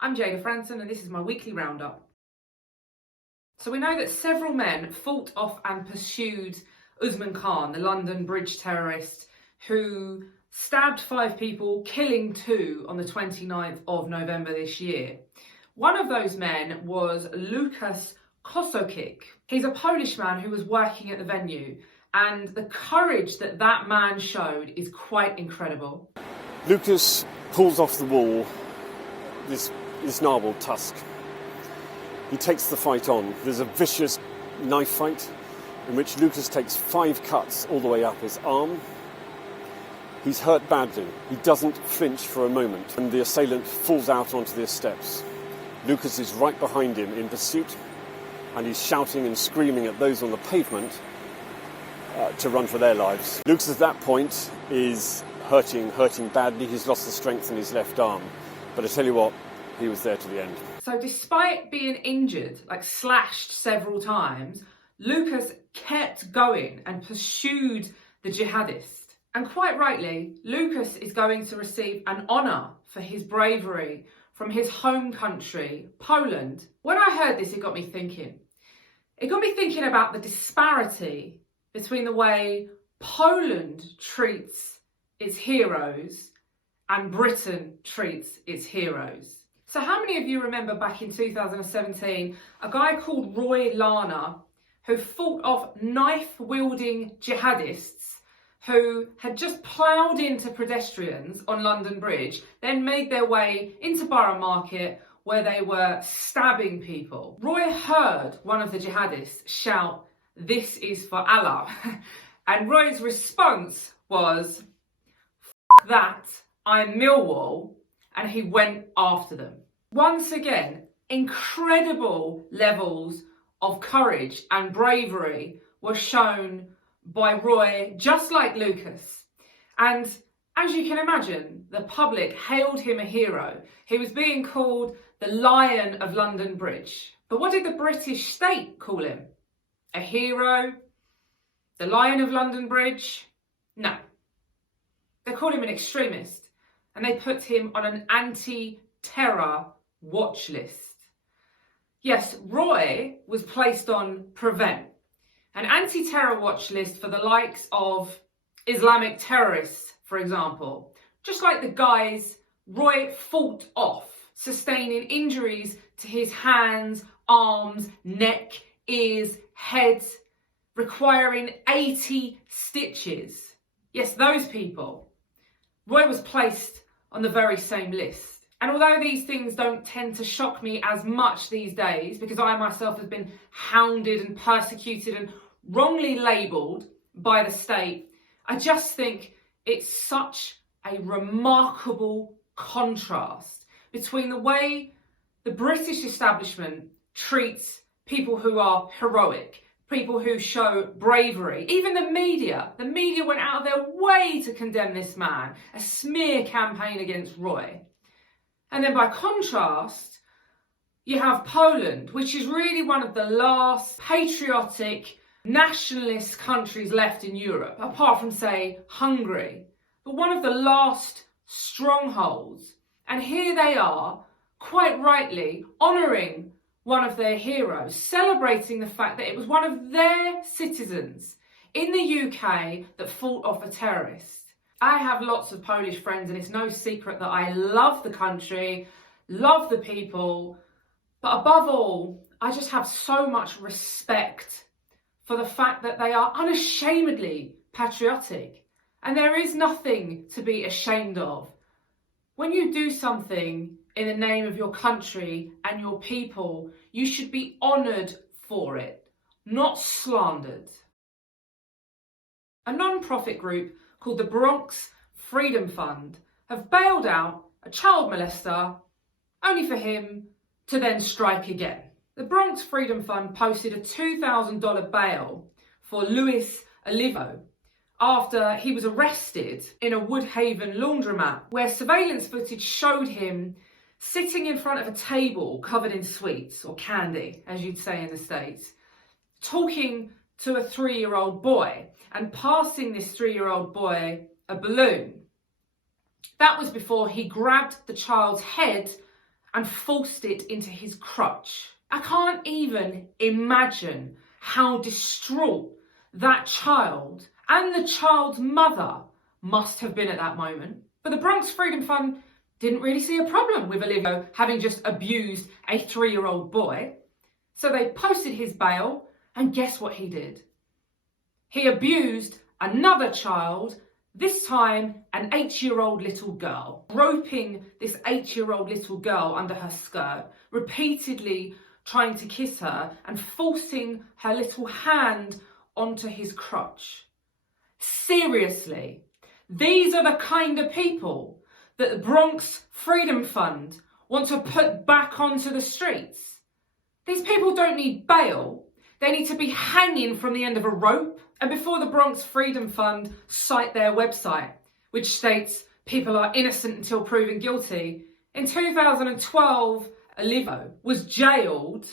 I'm Jada Franson and this is my weekly roundup. So we know that several men fought off and pursued Usman Khan, the London Bridge terrorist who stabbed 5 people, killing 2 on the 29th of November this year. One of those men was Łukasz Kosowicz. He's a Polish man who was working at the venue, and the courage that that man showed is quite incredible. Łukasz pulls off the wall this narwhal tusk. He takes the fight on. There's a vicious knife fight in which Łukasz takes 5 cuts all the way up his arm. He's hurt badly. He doesn't flinch for a moment, and the assailant falls out onto the steps. Łukasz is right behind him in pursuit, and he's shouting and screaming at those on the pavement to run for their lives. Łukasz at that point is hurting badly. He's lost the strength in his left arm. But I tell you what, he was there to the end. So despite being injured, like slashed several times, Łukasz kept going and pursued the jihadist. And quite rightly, Łukasz is going to receive an honour for his bravery from his home country, Poland. When I heard this, it got me thinking. It got me thinking about the disparity between the way Poland treats its heroes and Britain treats its heroes. So how many of you remember back in 2017, a guy called Roy Lana who fought off knife-wielding jihadists who had just ploughed into pedestrians on London Bridge, then made their way into Borough Market where they were stabbing people? Roy heard one of the jihadists shout, "This is for Allah." And Roy's response was, "F that, I'm Millwall," and he went after them. Once again, incredible levels of courage and bravery were shown by Roy, just like Łukasz. And as you can imagine, the public hailed him a hero. He was being called the Lion of London Bridge. But what did the British state call him? A hero? The Lion of London Bridge? No. They called him an extremist, and they put him on an anti-terror watch list. Yes, Roy was placed on Prevent, an anti-terror watch list for the likes of Islamic terrorists, for example, just like the guys Roy fought off, sustaining injuries to his hands, arms, neck, ears, head, requiring 80 stitches. Yes, those people. Roy was placed on the very same list. And although these things don't tend to shock me as much these days, because I myself have been hounded and persecuted and wrongly labelled by the state, I just think it's such a remarkable contrast between the way the British establishment treats people who are heroic, people who show bravery. Even the media went out of their way to condemn this man, a smear campaign against Roy. And then by contrast, you have Poland, which is really one of the last patriotic, nationalist countries left in Europe, apart from, say, Hungary, but one of the last strongholds. And here they are, quite rightly, honouring one of their heroes, celebrating the fact that it was one of their citizens in the UK that fought off a terrorist. I have lots of Polish friends, and it's no secret that I love the country, love the people, but above all, I just have so much respect for the fact that they are unashamedly patriotic. And there is nothing to be ashamed of. When you do something in the name of your country and your people, you should be honoured for it, not slandered. A non-profit group called the Bronx Freedom Fund have bailed out a child molester only for him to then strike again. The Bronx Freedom Fund posted a $2,000 bail for Luis Olivo after he was arrested in a Woodhaven laundromat where surveillance footage showed him sitting in front of a table covered in sweets, or candy, as you'd say in the States, talking to a 3-year-old boy and passing this 3-year-old boy a balloon. That was before he grabbed the child's head and forced it into his crotch. I can't even imagine how distraught that child and the child's mother must have been at that moment. But the Bronx Freedom Fund didn't really see a problem with Olivia having just abused a 3-year-old boy. So they posted his bail, and guess what he did? He abused another child, this time an 8-year-old little girl, groping this 8-year-old little girl under her skirt, repeatedly trying to kiss her and forcing her little hand onto his crotch. Seriously, these are the kind of people that the Bronx Freedom Fund want to put back onto the streets. These people don't need bail. They need to be hanging from the end of a rope. And before the Bronx Freedom Fund cite their website, which states people are innocent until proven guilty, in 2012, Olivia was jailed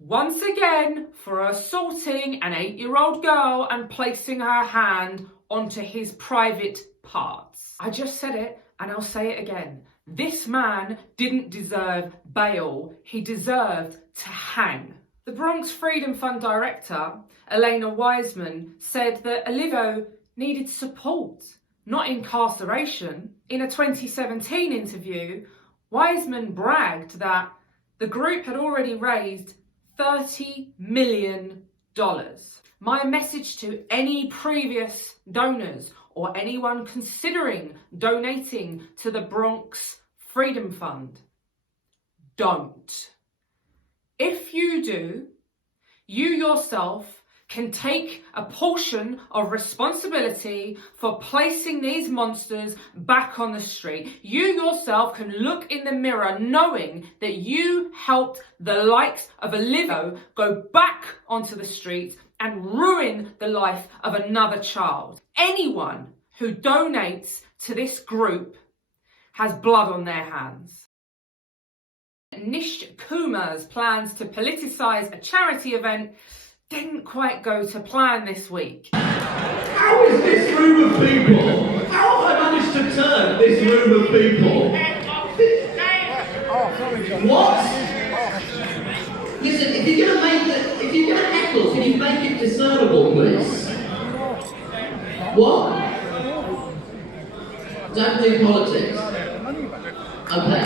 once again for assaulting an 8-year-old girl and placing her hand onto his private parts. I just said it and I'll say it again. This man didn't deserve bail. He deserved to hang. The Bronx Freedom Fund director, Elena Wiseman, said that Olivia needed support, not incarceration. In a 2017 interview, Wiseman bragged that the group had already raised $30 million. My message to any previous donors or anyone considering donating to the Bronx Freedom Fund: don't. If you do, you yourself can take a portion of responsibility for placing these monsters back on the street. You yourself can look in the mirror knowing that you helped the likes of Olivia go back onto the streets and ruin the life of another child. Anyone who donates to this group has blood on their hands. Nish Kumar's plans to politicise a charity event didn't quite go to plan this week. How is this room of people? How have I managed to turn this room of people? What? Listen, if you're gonna heckle, can you make it discernible, please? What? Don't do politics. Okay.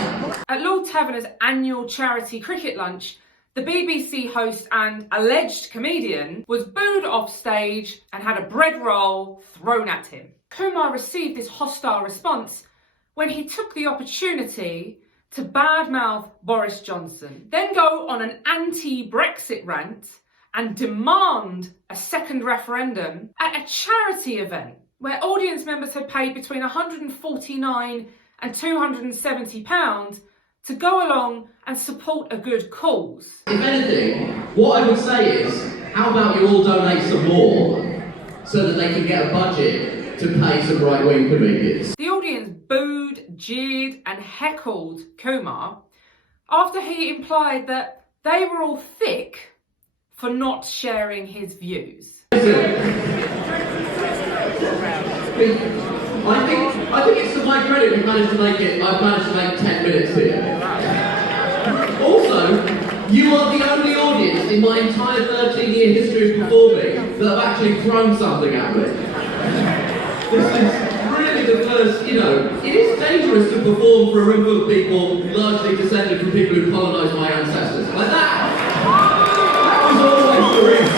At Lord Taverner's annual charity cricket lunch, the BBC host and alleged comedian was booed off stage and had a bread roll thrown at him. Kumar received this hostile response when he took the opportunity to badmouth Boris Johnson, then go on an anti-Brexit rant and demand a second referendum at a charity event where audience members had paid between £149 and £270 to go along and support a good cause. If anything, what I would say is, how about you all donate some more so that they can get a budget to pay some right-wing comedians? The audience booed, jeered and heckled Kumar after he implied that they were all thick for not sharing his views. I think it's to my credit I've managed to make 10 minutes here. Also, you are the only audience in my entire 13-year history of performing that have actually thrown something at me. This is really the first, it is dangerous to perform for a room full of people largely descended from people who colonised my ancestors. Like that was always the risk.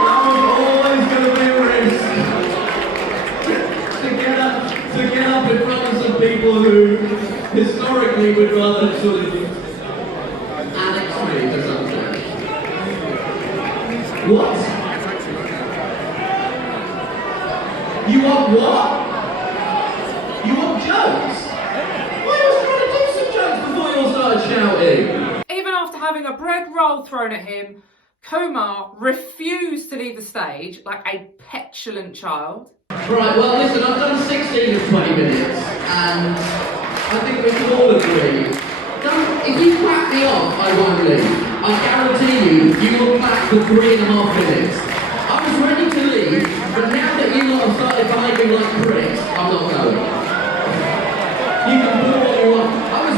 That was always going to be a risk. To get up in front of some people who historically would rather sort of annex me to something. What? You want what? You want jokes? Well, I was trying to do some jokes before you all started shouting. Even after having a bread roll thrown at him, Kumar refused to leave the stage like a petulant child. Right, well listen, I've done 16 of 20 minutes, and I think we can all agree. If you clap me off, I won't leave. I guarantee you will clap for 3.5 minutes. I was ready to leave, but now that you lot have started behaving like pricks, I'm not going. You can do what you want. I was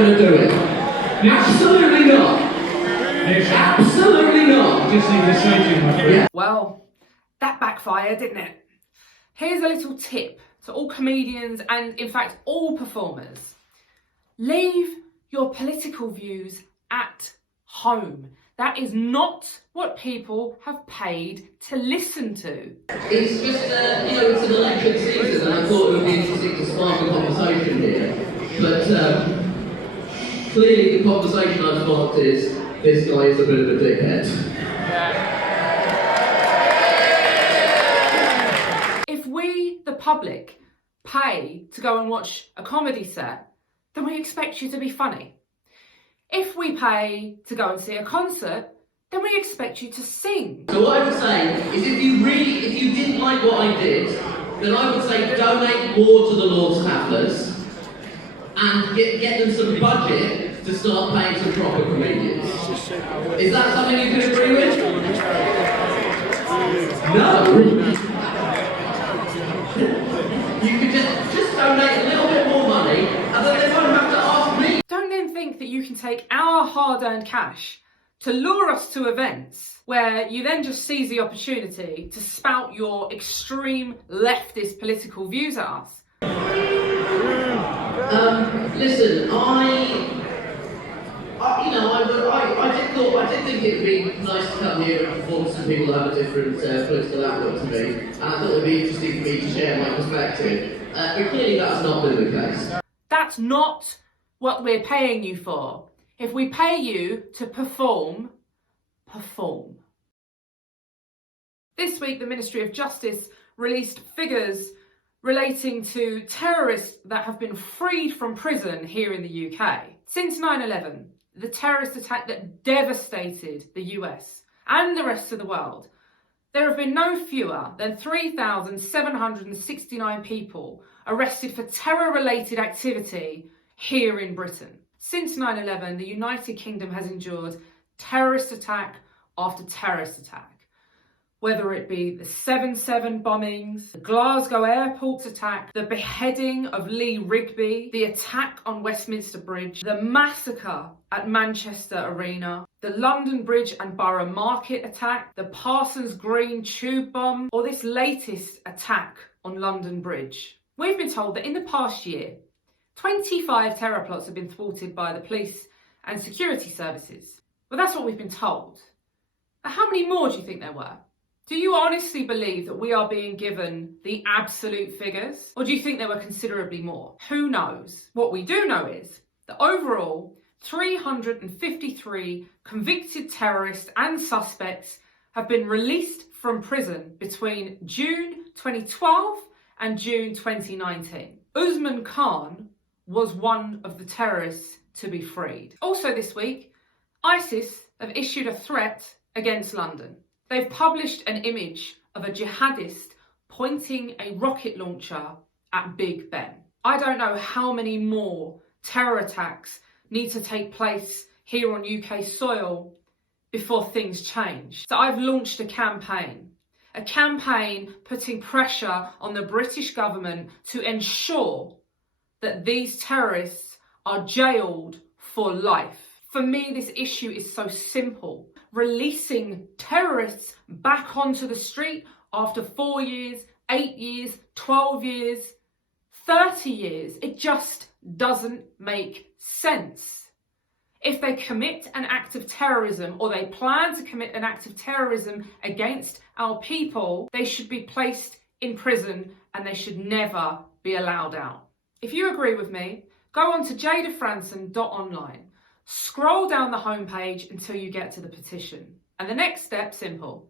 going to do it. Absolutely not. Absolutely not. Just need to say to you, my friend. Yeah. Well, that backfired, didn't it? Here's a little tip to all comedians and, in fact, all performers. Leave your political views at home. That is not what people have paid to listen to. It's just, it's an election season, and I thought it would be interesting to spark a conversation here. But clearly the conversation I've sparked is, this guy is a bit of a dickhead. If we, the public, pay to go and watch a comedy set, then we expect you to be funny. If we pay to go and see a concert, then we expect you to sing. So what I would say is if you didn't like what I did, then I would say donate more to the Lord's Taverners and get them some budget to start paying some proper comedians. Is that something you can agree with? No. You could just donate a little bit more money and then they won't have to ask me. Don't then think that you can take our hard-earned cash to lure us to events where you then just seize the opportunity to spout your extreme leftist political views at us. Listen, I did think it'd be nice to come here and perform to some people that have a different political outlook to me, and I thought it'd be interesting for me to share my perspective. But clearly that's not been the case. That's not what we're paying you for. If we pay you to perform, perform. This week, the Ministry of Justice released figures relating to terrorists that have been freed from prison here in the UK. Since 9/11, the terrorist attack that devastated the US and the rest of the world, there have been no fewer than 3,769 people arrested for terror-related activity here in Britain. Since 9/11, the United Kingdom has endured terrorist attack after terrorist attack. Whether it be the 7/7 bombings, the Glasgow airport attack, the beheading of Lee Rigby, the attack on Westminster Bridge, the massacre at Manchester Arena, the London Bridge and Borough Market attack, the Parsons Green tube bomb, or this latest attack on London Bridge. We've been told that in the past year, 25 terror plots have been thwarted by the police and security services. Well, that's what we've been told. Now, how many more do you think there were? Do you honestly believe that we are being given the absolute figures? Or do you think there were considerably more? Who knows? What we do know is that overall, 353 convicted terrorists and suspects have been released from prison between June 2012 and June 2019. Usman Khan was one of the terrorists to be freed. Also this week, ISIS have issued a threat against London. They've published an image of a jihadist pointing a rocket launcher at Big Ben. I don't know how many more terror attacks need to take place here on UK soil before things change. So I've launched a campaign putting pressure on the British government to ensure that these terrorists are jailed for life. For me, this issue is so simple. Releasing terrorists back onto the street after 4 years, 8 years, 12 years, 30 years, it just doesn't make sense. If they commit an act of terrorism or they plan to commit an act of terrorism against our people, they should be placed in prison and they should never be allowed out. If you agree with me, go on to jadafranson.online. Scroll down the homepage until you get to the petition. And the next step, simple.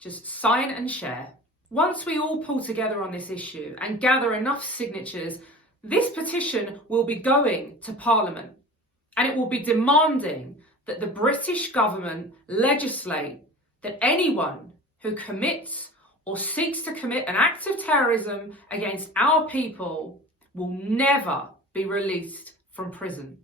Just sign and share. Once we all pull together on this issue and gather enough signatures, this petition will be going to Parliament. And it will be demanding that the British government legislate that anyone who commits or seeks to commit an act of terrorism against our people will never be released from prison.